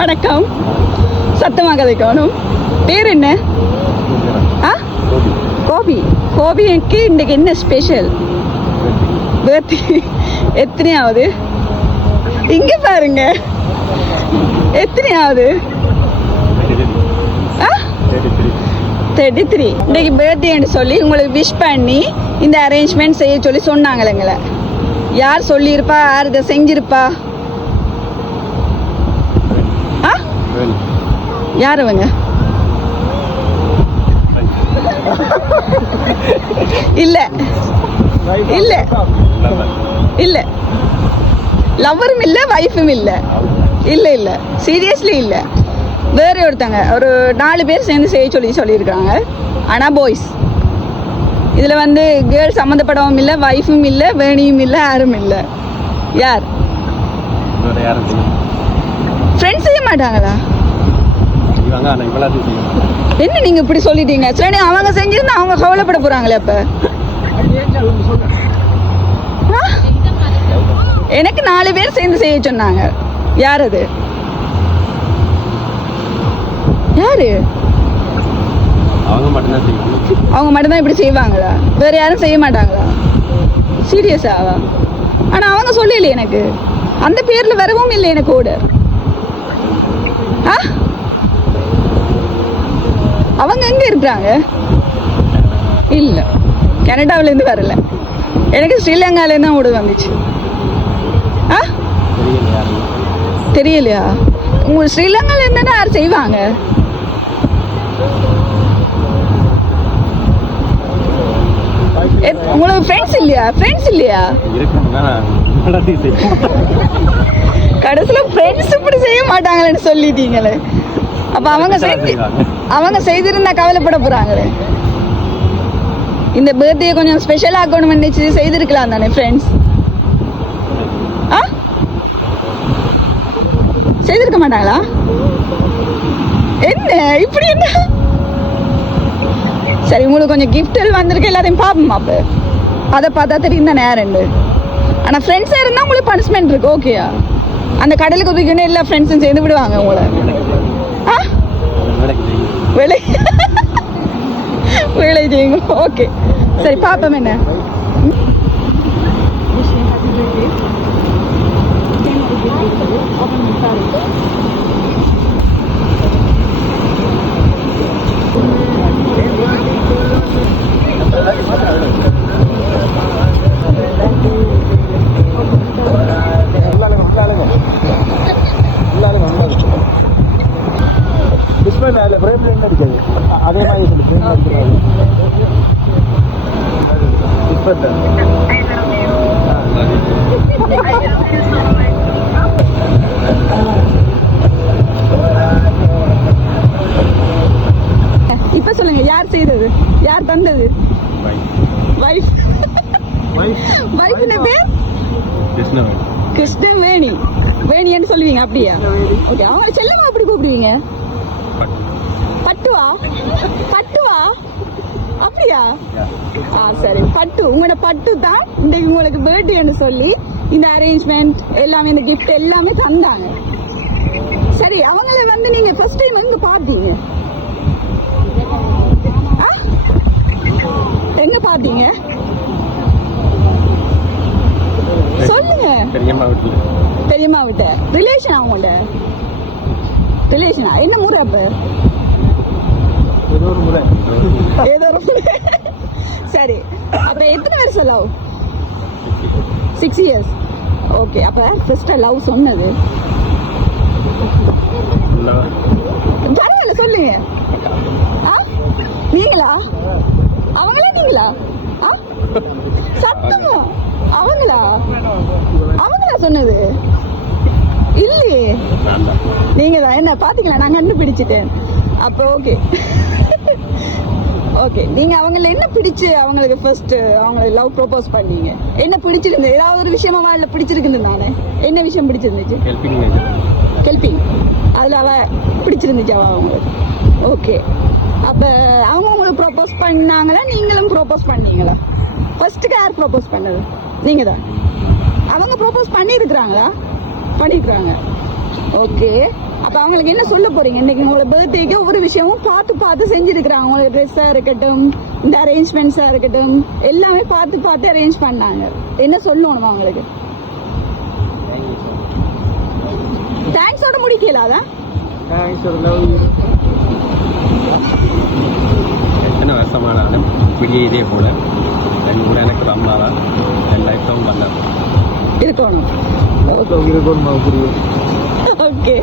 வணக்கம். சத்தமாக கதைக்கணும். பேர் என்ன? கோபி. கோபிக்கு இன்றைக்கு என்ன ஸ்பெஷல்? பர்த்டே. எத்தனையாவது? இங்கே பாருங்க, எத்தனையாவது? 33. இன்றைக்கு பர்த்டேன்னு சொல்லி உங்களுக்கு விஷ் பண்ணி இந்த அரேஞ்ச்மெண்ட் செய்ய சொல்லி சொன்னாங்களேங்களே. யார் சொல்லியிருப்பா? யார் இதை செஞ்சிருப்பா? யார் அவங்க? இல்ல இல்ல இல்ல, லவ்வரும் இல்ல, வைஃபும் இல்ல. இல்ல இல்ல, சீரியஸ்லி இல்ல. வேற ஒருத்தங்க ஒரு 4 பேர் சேர்ந்து செய்ய சொல்லியிருக்காங்க. ஆனா பாய்ஸ். இதுல வந்து கேர்ள்ஸ் சம்மந்தப்படவும் இல்லை, வைஃபும் இல்லை, வேணியும் இல்லை, யாரும் இல்லை. யார்? ஃப்ரெண்ட்ஸ் செய்ய மாட்டாங்களா? என்ன நீங்க இப்படி சொல்லிட்டீங்க? சரி, அவங்க செஞ்சிருந்தா அவங்க கவலைப்பட போறாங்களே. அப்ப எனக்கு 4 பேர் சேர்ந்து செய்ய சொன்னாங்க. யார் அது? யாரு? அவங்க மட்டும்தான் இப்படி செய்வாங்களா? வேற யாரும் செய்ய மாட்டாங்களா? சீரியஸாவா? ஆனா அவங்க சொல்லல எனக்கு. அந்த பேர்ல வரவும் இல்லை எனக்கு கூட. அவங்க எங்க இருக்கிறாங்க? இல்ல, கனடாவில இருந்து வரல. எனக்கு ஸ்ரீலங்கால இருந்து தான் ஓடு வந்துச்சு. தெரியலையா? உங்க ஸ்ரீலங்கால இருந்தா யார் செய்வாங்க? உங்களுக்கு ஃப்ரெண்ட்ஸ் இல்லையா? ஃப்ரெண்ட்ஸ் இல்லையா? கடைசியில ஃப்ரெண்ட்ஸ் இப்படி செய்ய மாட்டாங்களேன்னு சொல்லிட்டீங்களே. அப்ப அவங்க செய்திருந்தா கவலைப்பட போறாங்களே. இந்த பர்த்டே கொஞ்சம் ஸ்பெஷல் ஆக்கணும் நினைச்சு செய்திருக்கலாம் தானே ஃப்ரெண்ட்ஸ்? செய்திருக்க மாட்டாங்களா? என்ன இப்படி? என்ன சரி, உங்களுக்கு கொஞ்சம் கிஃப்ட் வந்திருக்கு, எல்லாத்தையும் பார்ப்போம். அப்ப அதை பார்த்தா தெரியும் தானே யாருண்டு. ஆனா ஃப்ரெண்ட்ஸா இருந்தா உங்களுக்கு பனிஷ்மெண்ட் இருக்கு. ஓகேயா? அந்த கடலுக்கு தூக்கின்னு எல்லா ஃப்ரெண்ட்ஸும் சேர்ந்து விடுவாங்க உங்களை. வேலை செய்யுங்க. ஓகே, சரி, பாப்போம். என்ன அதே மாதிரி இப்ப சொல்லுங்க, யார் செய்தது? யார் தந்தது? வைஃப். வைஃப்ன பேர் கிருஷ்ணவேணி. வேணின்னு சொல்லுவீங்க அப்படியா? ஓகே. அவங்க செல்லமா அப்படி கூப்பிடுவீங்க? பட்டுவா? பட்டுவா? அப்படியா? சரி, பட்டு. உங்களோட பட்டு தான் இன்றைக்கு உங்களுக்கு பர்த்டேன்னு சொல்லி இந்த அரேஞ்ச்மெண்ட் எல்லாமே, இந்த கிஃப்ட் எல்லாமே தந்தாங்க. சரி, அவங்கள வந்து நீங்க ஃபர்ஸ்ட் டைம் எங்க பாத்தீங்க? எங்க பாத்தீங்க? சொல்லுங்க. பெரியம்மா விட்ட ரிலேஷன். அவங்களோட ரிலேஷனா? என்ன முறை? அப்ப ஏதோ ஒரு முறை. சரி, அப்ப எத்தனை வருஷம் லவ்? 6 years. ஓகே. அப்ப ஃபர்ஸ்ட் லவ் சொன்னது ஜனவரில சொல்லுங்க. நீங்களா? அவங்களா? நீங்களா? சத்தமா? அவங்களா? அவங்களா சொன்னது? இல்லையே. நீங்க தான். என்ன பாத்தீங்களா? நான் கண்டுபிடிச்சிட்டேன். அப்ப ஓகே. ஓகே, நீங்க அவங்கள என்ன பிடிச்சு அவங்களுக்கு ஃபர்ஸ்ட் அவங்க லவ் ப்ரோபோஸ் பண்ணீங்க? என்ன பிடிச்சிருந்து? ஏதாவது ஒரு விஷயமா வாழ்ல பிடிச்சிருக்குன்னு தானே? என்ன விஷயம் பிடிச்சிருந்துச்சு? ஹெல்பிங். அதுல அவ பிடிச்சிருந்துச்சு அவங்களுக்கு. ஓகே. அப்ப அவங்க உங்களுக்கு ப்ரோபோஸ் பண்ணாங்களா, நீங்களும் ப்ரோபோஸ் பண்ணீங்களா? ஃபர்ஸ்ட்டுக்கு யார் ப்ரோபோஸ் பண்ணது? நீங்க தான். அவங்க ப்ரோபோஸ் பண்ணியிருக்கிறாங்களா? பண்ணியிருக்கிறாங்க. ஓகே. அப்ப அவங்களுக்கு என்ன சொல்ல போறீங்க? இன்னைக்கு உங்களோட பர்த்டேக்கு ஒவ்வொரு விஷயமும் பார்த்து பார்த்து செஞ்சிருக்கிறாங்க. உங்களுக்கு ட்ரெஸ்ஸா இருக்கட்டும், இந்த அரேஞ்ச்மெண்ட்ஸா இருக்கட்டும், எல்லாமே பார்த்து பார்த்து அரேஞ்ச் பண்ணாங்க. என்ன சொல்லணும் அவங்களுக்கு? தேங்க்ஸோட முடிக்கல. அதான் எத்தனை வருஷமானாலும் இப்படியே இதே போல என் கூட எனக்கு ஒரு அம்மா தான் என் லைஃப் டைம் பண்ணார் இருக்கணும். ஓகே,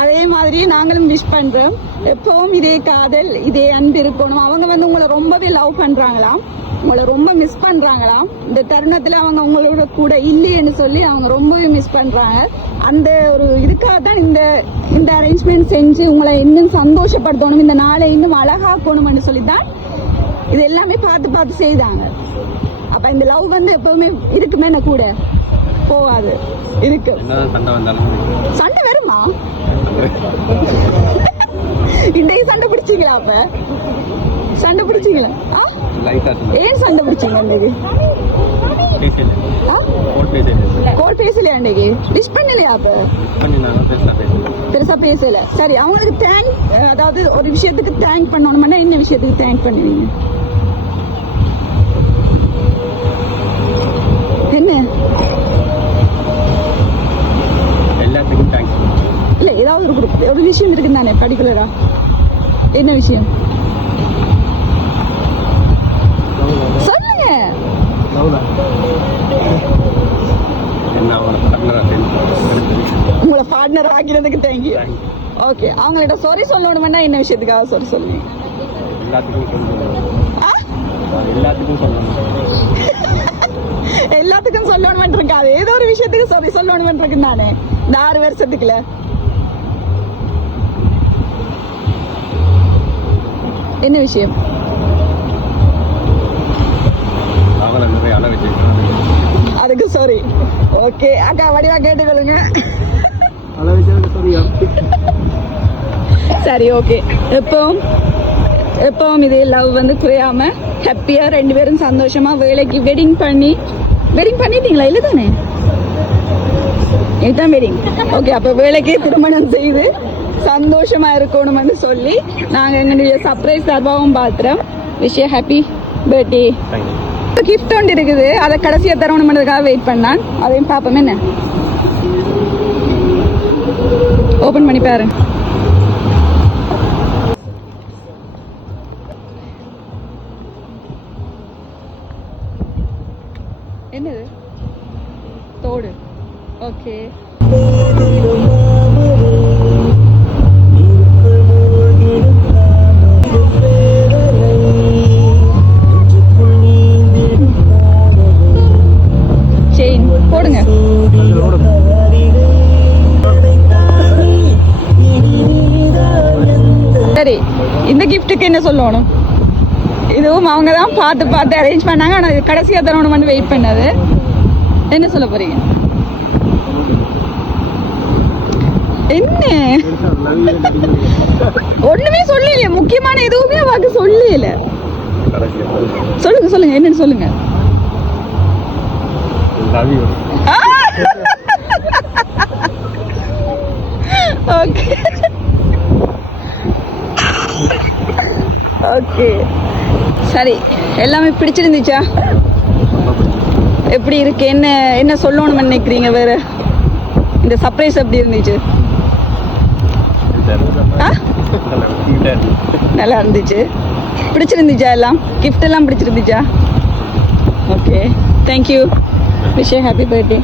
அதே மாதிரி நாங்களும் விஷ் பண்றோம். எப்பவும் இதே காதல், இதே அன்பு இருக்கணும். அவங்க வந்து உங்களை ரொம்பவே லவ் பண்றாங்களாம், உங்களை ரொம்ப மிஸ் பண்றாங்களாம். இந்த தருணத்துல அவங்க உங்களோட கூட இல்லையேன்னு சொல்லி அவங்க ரொம்பவே மிஸ் பண்றாங்க. அந்த ஒரு இதுக்காக தான் இந்த அரேஞ்ச்மெண்ட் செஞ்சு உங்களை இன்னும் சந்தோஷப்படுத்தணும், இந்த நாளை இன்னும் அழகாக்கணும்னு சொல்லி தான் இது எல்லாமே பார்த்து பார்த்து செய்தாங்க. அப்ப இந்த லவ் வந்து எப்பவுமே இருக்குமே, என்ன கூட போகாது, இருக்கு. சண்டை வருமா? இன்றைக்கு சண்டை பிடிச்சிங்களா? அப்ப சண்டை பிடிச்சிங்களா? ஏன் சண்டை பிடிச்சிங்க இன்னைக்கு? கோல் பேசலையா இன்னைக்கு? விஷ் பண்ணலையா? அப்ப பெருசா பேசல. சரி, அவங்களுக்கு தேங்க், அதாவது ஒரு விஷயத்துக்கு தேங்க் பண்ணணும்னா என்ன விஷயத்துக்கு தேங்க் பண்ணுவீங்க? என்ன? எல்லாத்துக்கும் தேங்க்ஸ். இல்ல, ஏதாவது ஒரு விஷயம் இருக்கு தானே பர்டிகுலரா? என்ன விஷயம் சொல்லுங்க. உங்களை பார்ட்னர் ஆக்கிறதுக்கு தேங்க்யூ. ஓகே, அவங்கள்ட்ட சாரி சொல்லணும்னா என்ன விஷயத்துக்காக சாரி சொல்லுவீங்க? எல்லாத்துக்கும் சொல்லணும் இருக்காது, ஏதோ ஒரு விஷயத்துக்கு சாரி சொல்லணும் இருக்கு தானே இந்த 6 வருஷத்துக்குள்ள. என்ன விஷயம்? அதுக்கு சாரி. ஓகே அக்கா, வடிவா கேட்டுக்கொள்ளுங்க. சரி, ஓகே. எப்பவும் இதே லவ் வந்து குறையாம ஹாப்பியா 2 பேரும் சந்தோஷமா வேலைக்கு வெட்டிங் பண்ணிட்டீங்களா? இல்ல தானே? இதுதான் வெட்டிங். ஓகே, அப்ப வேலைக்கு திருமணம் செய்து சந்தோஷமா இருக்கணும்னு சொல்லி நாங்க எங்களுடைய சர்ப்ரைஸ் சார்பாகவும் பாத்துறோம். விஷய ஹாப்பி பர்த்டே. கிஃப்ட் ஒன்று இருக்குது, அதை கடைசியா தரணும்ன்றதுக்காக வெயிட் பண்ணான். அதையும் பார்ப்போம். என்ன ஓபன் பண்ணி பாரு. என்னது? தோடு. ஓகே, செயின் போடுங்க. சரி, இந்த கிஃப்ட்டுக்கு என்ன சொல்லணும்? இதுவும் அவங்க தான் பார்த்து பார்த்து அரேஞ்ச் பண்ணாங்க. ஆனால் இது கடைசியாக தரணும்னு வெயிட் பண்ணது. என்ன சொல்ல போறீங்க? என்ன ஒண்ணுமே சொல்லலையே, முக்கியமான எதுவுமே வாக்கு சொல்லல. சொல்லுங்க என்னன்னு சொல்லுங்க. ஓகே ஓகே, சரி. எல்லாமே பிடிச்சிருந்துச்சா? எப்படி இருக்கு? என்ன சொல்லணும்னு நினைக்கிறீங்க? வேற இந்த சர்ப்ரைஸ் எப்படி இருந்துச்சு? நல்லா இருந்துச்சு. பிடிச்சிருந்துச்சா? எல்லாம் கிஃப்ட் எல்லாம் பிடிச்சிருந்துச்சா? Okay, thank you. Wish you happy birthday.